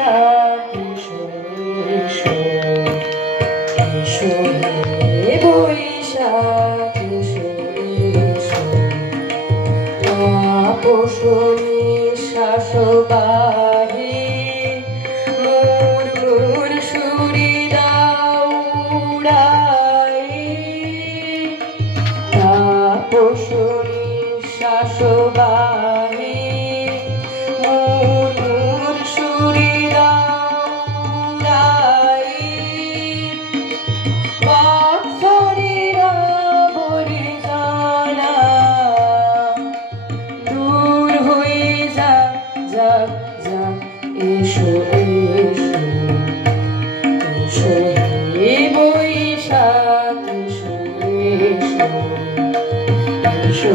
বৈশাখ এসো এসো এসো হে বৈশাখ এসো এসো তাপস নিঃশ্বাস বাহে মুর সুরি দাও উড়াই তাপস নিঃশ্বাস বাহে মুর সুরি দাও উড়াই পাথরেরা ভরে জানা দূর হয়ে যাক যাক যাক এসো এসো এসো হে বৈশাখ এসো এসো এসো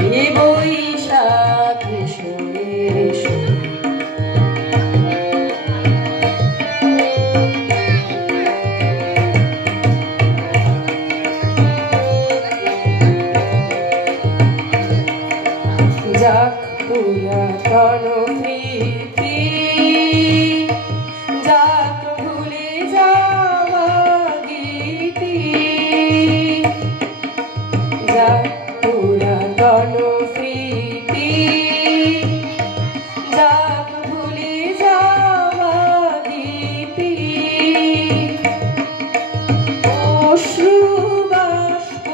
হে বৈশাখ এসো এসো যাক পুরাতন প্রীতি যাক ভুলে যাওয়া গীতি যাক পুরাতন প্রীতি যাক ভুলে যাওয়া গীতি অশ্রু বাষ্প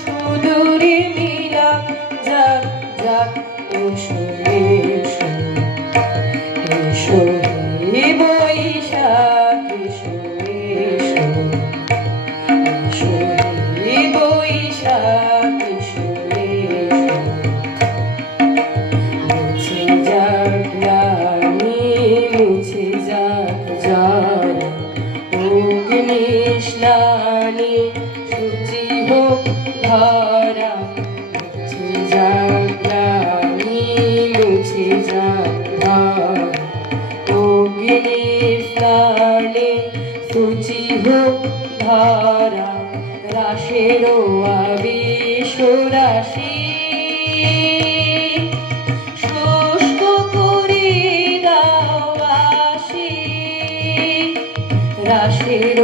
সুদূরে মিলাপ যাক যাক এসো এসো এসো হে বৈশাখ এসো এসো এসো হে বৈশাখ এসো এসো মুছে যাক গ্লানি মুছে যাক জ্বালা অগ্নি স্নানে শুচি হোক ধরা মুছে যাক গ্লানি মুছে যাক ধরা অগ্নি স্নানে শুচি হোক ধরা রাশের আবেশ রাশি শুষ্ক করে দাও আসি রাশের